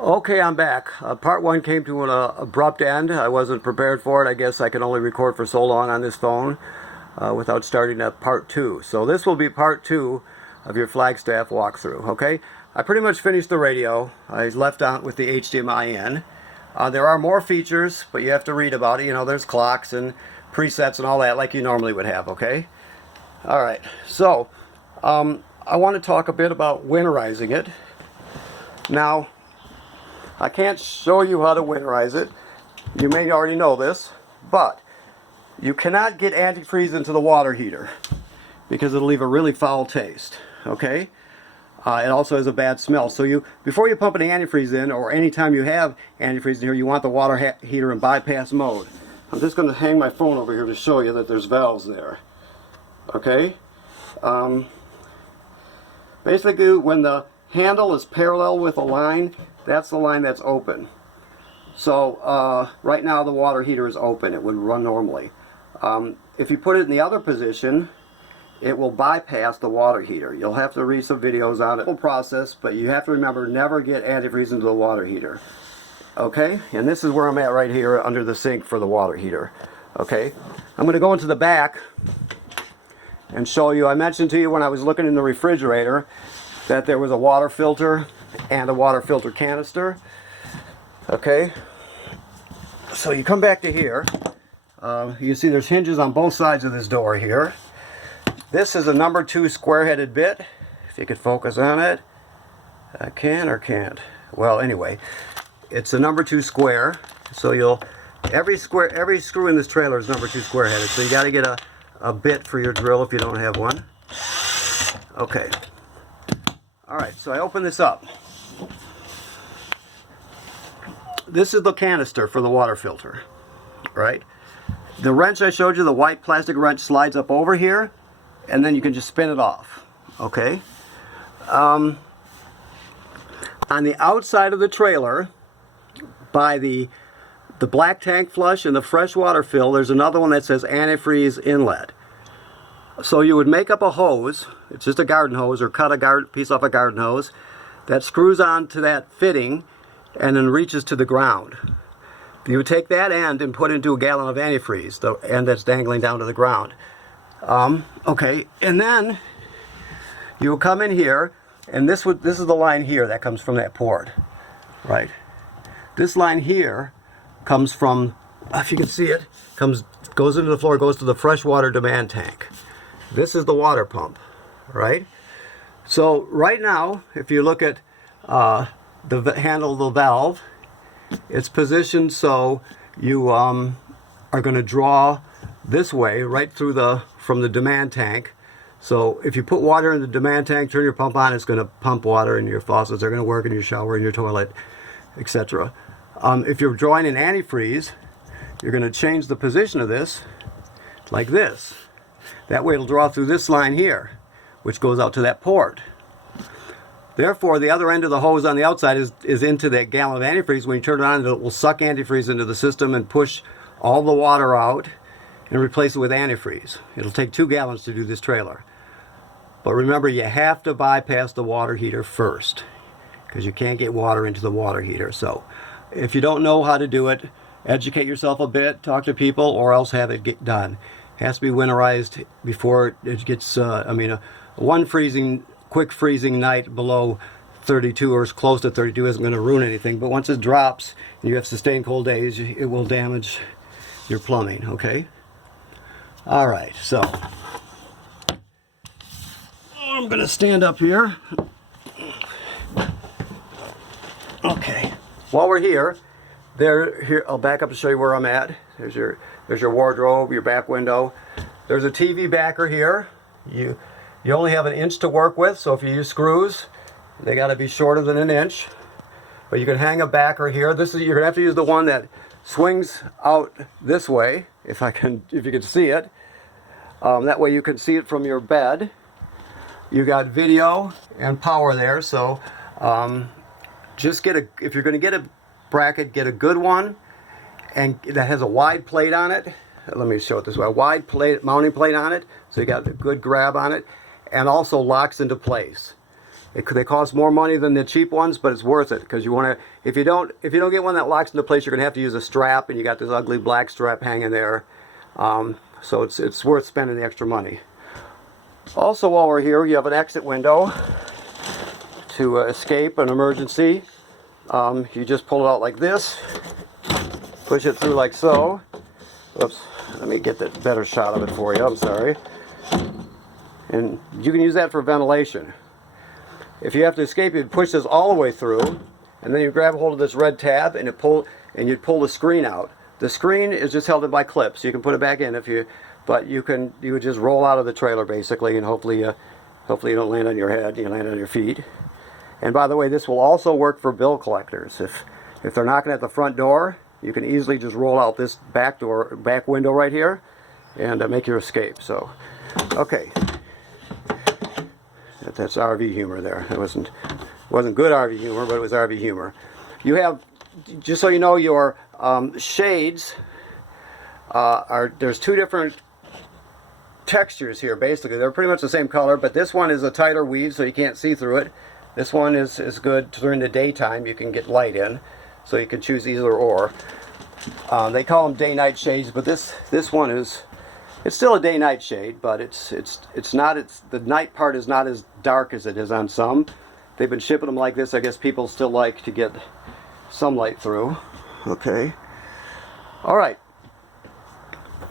Okay, I'm back. Part one came to an abrupt end. I wasn't prepared for it. I guess I can only record for so long on this phone without starting at part two. So this will be part two of your Flagstaff walkthrough, okay? I pretty much finished the radio. I left out with the HDMI in. There are more features, but you have to read about it. You know, there's clocks and presets and all that like you normally would have, okay? Alright, so I want to talk a bit about winterizing it. Now, I can't show you how to winterize it. You may already know this, but you cannot get antifreeze into the water heater because it'll leave a really foul taste, okay? It also has a bad smell. So before you pump any antifreeze in, or anytime you have antifreeze in here, you want the water heater in bypass mode. I'm just going to hang my phone over here to show you that there's valves there, okay? Basically, when the handle is parallel with a line, that's the line that's open. So right now the water heater is open. It would run normally. If you put it in the other position, it will bypass the water heater. You'll have to read some videos on it. Whole process, but you have to remember, never get antifreeze into the water heater. Okay? And this is where I'm at right here under the sink for the water heater. Okay? I'm going to go into the back and show you. I mentioned to you when I was looking in the refrigerator that there was a water filter and a water filter canister. Okay, so you come back to here. You see there's hinges on both sides of this door here. This is a number 2 square-headed bit. If you could focus on it. I can or can't. Well, anyway, it's a number 2 square. So every screw in this trailer is number 2 square-headed. So you got to get a bit for your drill if you don't have one. Okay. Alright, so I open this up. This is the canister for the water filter, right? The wrench I showed you, the white plastic wrench, slides up over here, and then you can just spin it off, okay? On the outside of the trailer, by the black tank flush and the fresh water fill, there's another one that says antifreeze inlet. So you would make up a hose, it's just a garden hose, or cut a piece off a garden hose, that screws onto that fitting and then reaches to the ground. You would take that end and put into a gallon of antifreeze, the end that's dangling down to the ground. Okay, and then you will come in here, and this is the line here that comes from that port, right? This line here comes from, if you can see it, goes into the floor, goes to the freshwater demand tank. This is the water pump, right? So right now, if you look at the handle of the valve, it's positioned so you are going to draw this way right through from the demand tank. So if you put water in the demand tank, turn your pump on, it's going to pump water into your faucets. They're going to work in your shower, in your toilet, etc. If you're drawing an antifreeze, you're going to change the position of this like this. That way it'll draw through this line here, which goes out to that port. Therefore, the other end of the hose on the outside is into that gallon of antifreeze. When you turn it on, it will suck antifreeze into the system and push all the water out and replace it with antifreeze. It'll take 2 gallons to do this trailer. But remember, you have to bypass the water heater first, because you can't get water into the water heater. So if you don't know how to do it, educate yourself a bit, talk to people, or else have it get done. It has to be winterized before it gets, one quick freezing night below 32 or as close to 32 isn't going to ruin anything, but once it drops and you have sustained cold days, it will damage your plumbing, okay? Alright, so I'm going to stand up here. Okay, while we're here, I'll back up to show you where I'm at. There's your wardrobe, your back window. There's a TV backer here. You only have an inch to work with, so if you use screws, they got to be shorter than an inch. But you can hang a backer here. You're going to have to use the one that swings out this way, if you can see it. That way you can see it from your bed. You got video and power there, so just if you're going to get a bracket, get a good one, and that has a wide plate on it. Let me show it this way. A wide plate, mounting plate on it, so you got a good grab on it, and also locks into place. They cost more money than the cheap ones, but it's worth it because you want to. If you don't get one that locks into place, you're going to have to use a strap, and you got this ugly black strap hanging there. So it's worth spending the extra money. Also, while we're here, you have an exit window to escape an emergency. You just pull it out like this, push it through like so. Oops, let me get that better shot of it for you. I'm sorry. And you can use that for ventilation. If you have to escape, you'd push this all the way through, and then you grab hold of this red tab, and you'd pull the screen out. The screen is just held in by clips. You can put it back in but you would just roll out of the trailer basically, and hopefully you don't land on your head. You land on your feet. And by the way, this will also work for bill collectors. If they're knocking at the front door, you can easily just roll out this back window right here, and make your escape. So, okay. That's RV humor there. It wasn't good RV humor, but it was RV humor. You have, just so you know, your shades there's two different textures here. Basically, they're pretty much the same color, but this one is a tighter weave, so you can't see through it. This one is good during the daytime. You can get light in, so you can choose either or. They call them day-night shades, but this one is. It's still a day-night shade, but the night part is not as dark as it is on some. They've been shipping them like this. I guess people still like to get some light through. Okay. All right.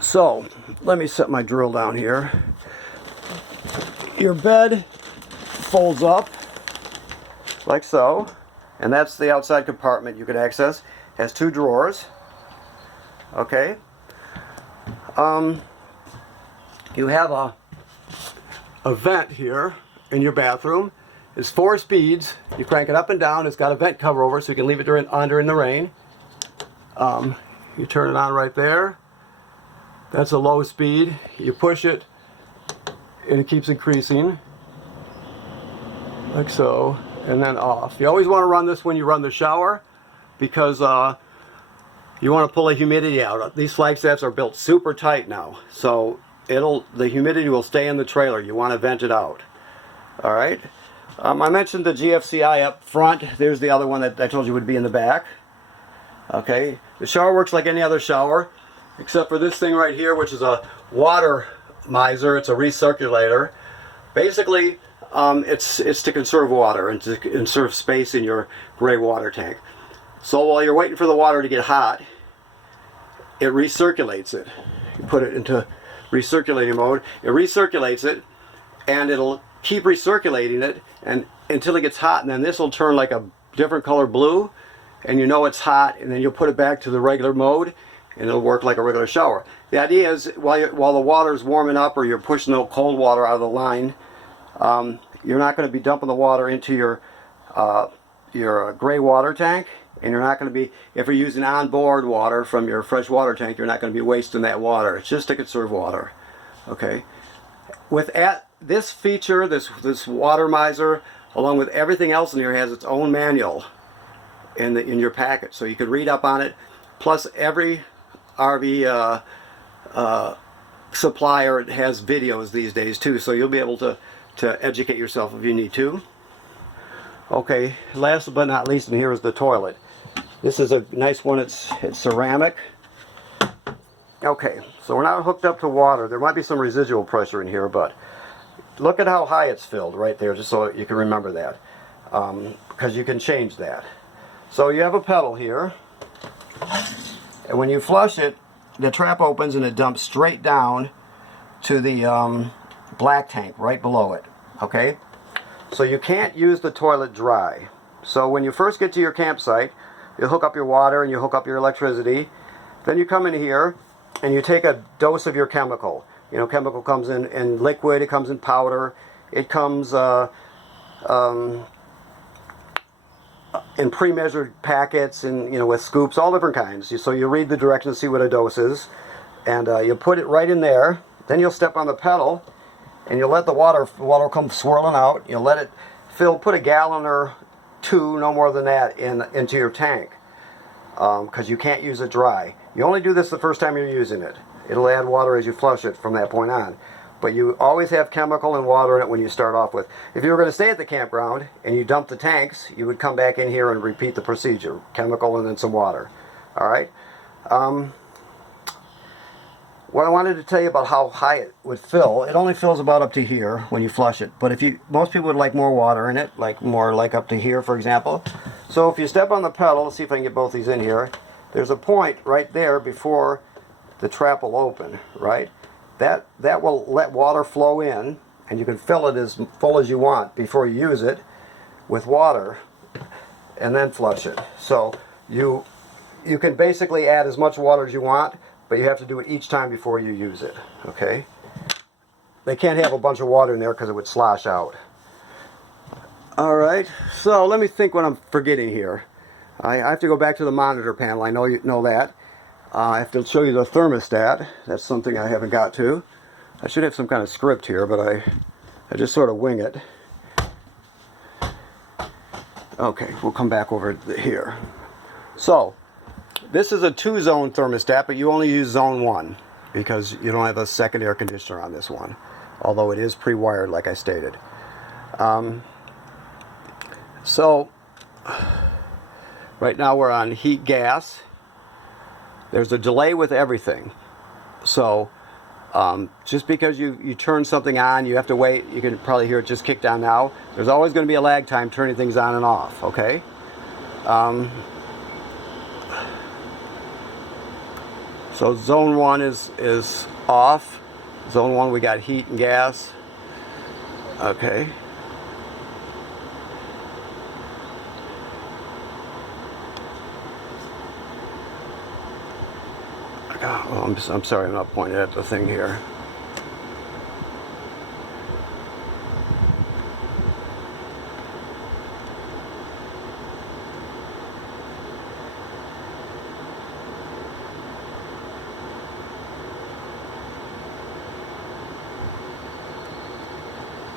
So let me set my drill down here. Your bed folds up like so, and that's the outside compartment you can access. It has two drawers. Okay. You have a vent here in your bathroom. It's 4 speeds. You crank it up and down. It's got a vent cover over so you can leave it under in the rain. You turn it on right there. That's a low speed. You push it and it keeps increasing like so, and then off. You always want to run this when you run the shower because you want to pull the humidity out. These Flagstaffs are built super tight now, so the humidity will stay in the trailer. You want to vent it out. All right. I mentioned the GFCI up front. There's the other one that I told you would be in the back. Okay. The shower works like any other shower, except for this thing right here, which is a water miser. It's a recirculator. Basically, it's to conserve water and to conserve space in your gray water tank. So while you're waiting for the water to get hot, it recirculates it. You put it into recirculating mode. It recirculates it, and it'll keep recirculating it and until it gets hot, and then this will turn like a different color blue, and you know it's hot, and then you'll put it back to the regular mode, and it'll work like a regular shower. The idea is while the water's warming up or you're pushing the cold water out of the line, you're not going to be dumping the water into your gray water tank. And you're not going to be, if you're using onboard water from your fresh water tank, you're not going to be wasting that water. It's just to conserve water. Okay. With this feature, this water miser, along with everything else in here, has its own manual in your packet, so you could read up on it. Plus, every RV supplier has videos these days too, so you'll be able to educate yourself if you need to. Okay. Last but not least, and here is the toilet. This is a nice one. It's ceramic. Okay, so we're not hooked up to water. There might be some residual pressure in here, but look at how high it's filled right there, just so you can remember that, because you can change that. So you have a pedal here, and when you flush it, the trap opens and it dumps straight down to the black tank right below it. Okay, so you can't use the toilet dry. So when you first get to your campsite, you hook up your water and you hook up your electricity. Then you come in here and you take a dose of your chemical. You know, chemical comes in liquid, it comes in powder, it comes in pre-measured packets and, you know, with scoops, all different kinds. So you read the directions, see what a dose is, and you put it right in there. Then you'll step on the pedal and you'll let the water will come swirling out. You'll let it fill, put a gallon or two, no more than that, into your tank, because you can't use it dry. You only do this the first time you're using it. It'll add water as you flush it from that point on. but you always have chemical and water in it when you start off with. If you were going to stay at the campground and you dump the tanks, you would come back in here and repeat the procedure. Chemical and then some water. Alright? What I wanted to tell you about how high it would fill, it only fills about up to here when you flush it. But most people would like more water in it, like up to here, for example. So if you step on the pedal, let's see if I can get both these in here. There's a point right there before the trap will open, right? That will let water flow in, and you can fill it as full as you want before you use it with water, and then flush it. So you can basically add as much water as you want, but you have to do it each time before you use it, okay? They can't have a bunch of water in there because it would slosh out. Alright, so let me think what I'm forgetting here. I have to go back to the monitor panel, I know you know that. I have to show you the thermostat. That's something I haven't got to. I should have some kind of script here, but I just sort of wing it. Okay, we'll come back over here. So, this is a 2-zone thermostat, but you only use zone 1 because you don't have a second air conditioner on this one, although it is pre-wired like I stated. So, right now we're on heat gas. There's a delay with everything. So, just because you turn something on, you have to wait. You can probably hear it just kicked on now. There's always going to be a lag time turning things on and off, okay? So zone 1 is off. Zone 1 we got heat and gas. Okay. Well, I'm sorry, I'm not pointing at the thing here.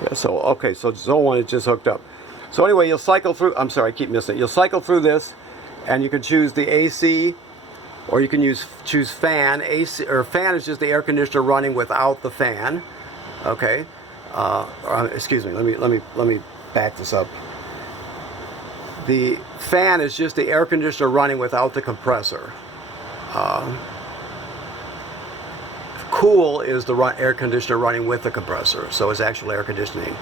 Yeah, so, okay, so zone 1 is just hooked up. So anyway, you'll cycle through, I'm sorry, I keep missing it. You'll cycle through this, and you can choose the AC, or you can choose fan. AC or fan is just the air conditioner running without the fan. Okay. Excuse me. Let me back this up. The fan is just the air conditioner running without the compressor. Cool is the air conditioner running with the compressor, so it's actual air conditioning.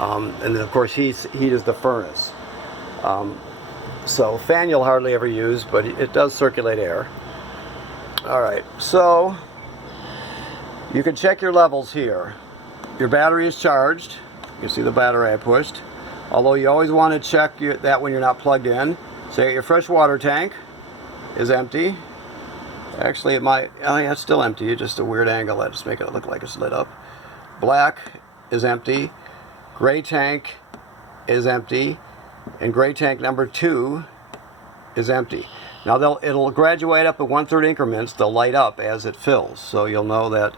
And then of course heat is the furnace. So fan you'll hardly ever use, but it does circulate air. Alright, so you can check your levels here. Your battery is charged. You can see the battery I pushed. Although you always want to check that when you're not plugged in. So your fresh water tank is empty. Actually it might, oh yeah, it's still empty, just a weird angle. Let's make it look like it's lit up. Black is empty. Gray tank is empty. And gray tank number 2 is empty. Now it'll graduate up at 1/3 increments. They'll light up as it fills. So you'll know that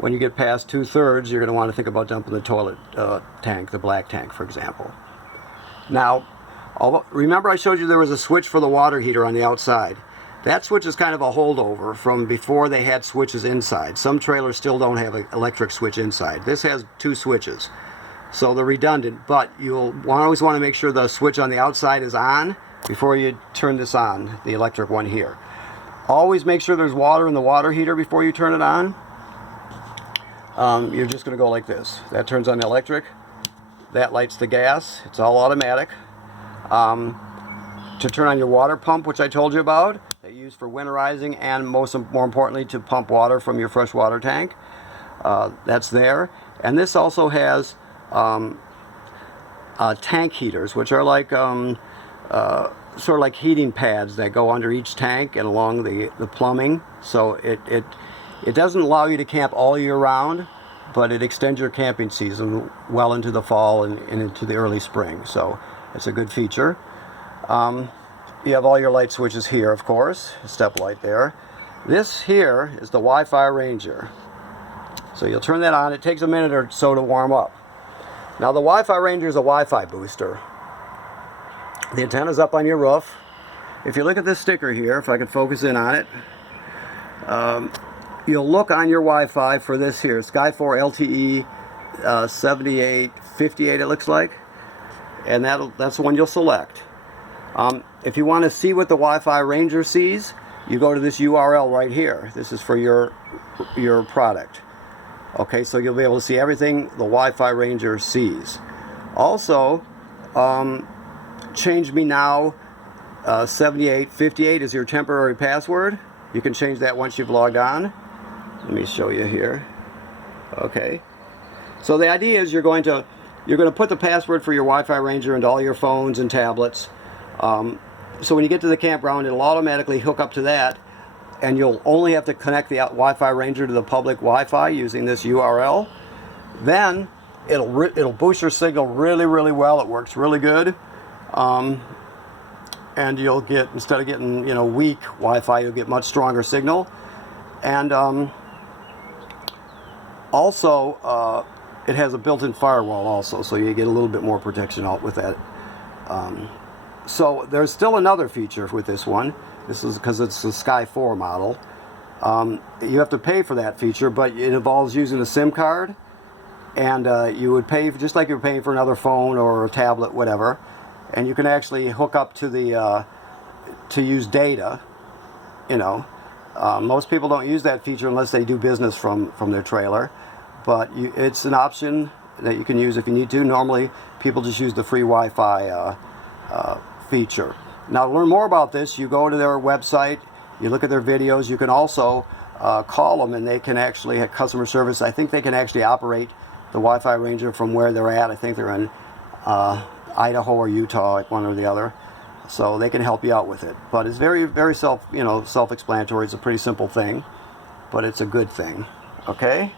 when you get past 2/3, you're going to want to think about dumping the toilet tank, the black tank, for example. Now, remember I showed you there was a switch for the water heater on the outside. That switch is kind of a holdover from before they had switches inside. Some trailers still don't have an electric switch inside. This has 2 switches. So they're redundant, but you'll always want to make sure the switch on the outside is on before you turn this on, the electric one here. Always make sure there's water in the water heater before you turn it on. You're just going to go like this. That turns on the electric. That lights the gas. It's all automatic. To turn on your water pump, which I told you about, they use for winterizing and more importantly to pump water from your fresh water tank. That's there. And this also has tank heaters, which are like sort of like heating pads that go under each tank and along the plumbing. So it doesn't allow you to camp all year round, but it extends your camping season well into the fall and into the early spring. So it's a good feature. You have all your light switches here, of course, step light there. This here is the Wi-Fi Ranger. So you'll turn that on. It takes a minute or so to warm up. Now the Wi-Fi Ranger is a Wi-Fi booster. The antenna's up on your roof. If you look at this sticker here, if I can focus in on it, you'll look on your Wi-Fi for this here, Sky 4 LTE 7858 it looks like, and that's the one you'll select. If you want to see what the Wi-Fi Ranger sees, you go to this URL right here. This is for your product. Okay, so you'll be able to see everything the Wi-Fi Ranger sees. Also, change me now 7858 is your temporary password. You can change that once you've logged on. Let me show you here. Okay. So the idea is you're going to put the password for your Wi-Fi Ranger into all your phones and tablets. So when you get to the campground, it'll automatically hook up to that, and you'll only have to connect the Wi-Fi Ranger to the public Wi-Fi using this URL. Then it'll boost your signal really, really well. It works really good, and you'll get, instead of getting weak Wi-Fi, you'll get much stronger signal. And also it has a built-in firewall also, so you get a little bit more protection out with that. So there's still another feature with this one. This is because it's the Sky 4 model. You have to pay for that feature, but it involves using a SIM card, and you would pay just like you're paying for another phone or a tablet, whatever. And you can actually hook up to the to use data. Most people don't use that feature unless they do business from their trailer, but it's an option that you can use if you need to. Normally, people just use the free Wi-Fi feature. Now, to learn more about this, you go to their website, you look at their videos. You can also call them, and they can actually have customer service. I think they can actually operate the Wi-Fi Ranger from where they're at. I think they're in Idaho or Utah, like one or the other. So they can help you out with it. But it's very, very self-explanatory. It's a pretty simple thing, but it's a good thing. Okay?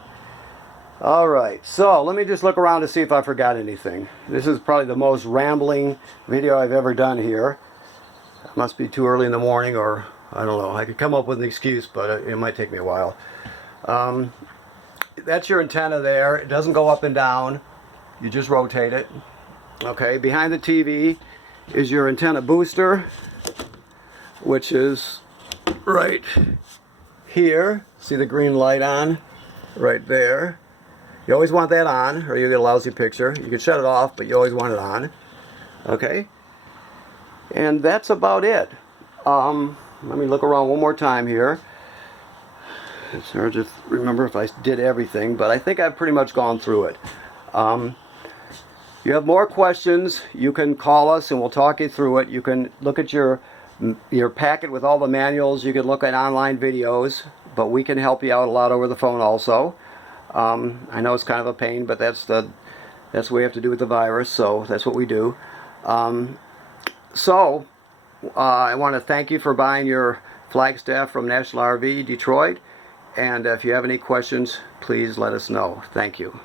All right, so let me just look around to see if I forgot anything. This is probably the most rambling video I've ever done here. It must be too early in the morning, or I don't know. I could come up with an excuse, but it might take me a while. That's your antenna there. It doesn't go up and down. You just rotate it. Okay, behind the TV is your antenna booster, which is right here. See the green light on? Right there. You always want that on, or you get a lousy picture. You can shut it off, but you always want it on. Okay? And that's about it. Let me look around one more time here. It's hard to remember if I did everything, but I think I've pretty much gone through it. If you have more questions, you can call us and we'll talk you through it. You can look at your packet with all the manuals. You can look at online videos, but we can help you out a lot over the phone also. I know it's kind of a pain, but that's what we have to do with the virus, so that's what we do. I want to thank you for buying your Flagstaff from National RV Detroit, and if you have any questions, please let us know. Thank you.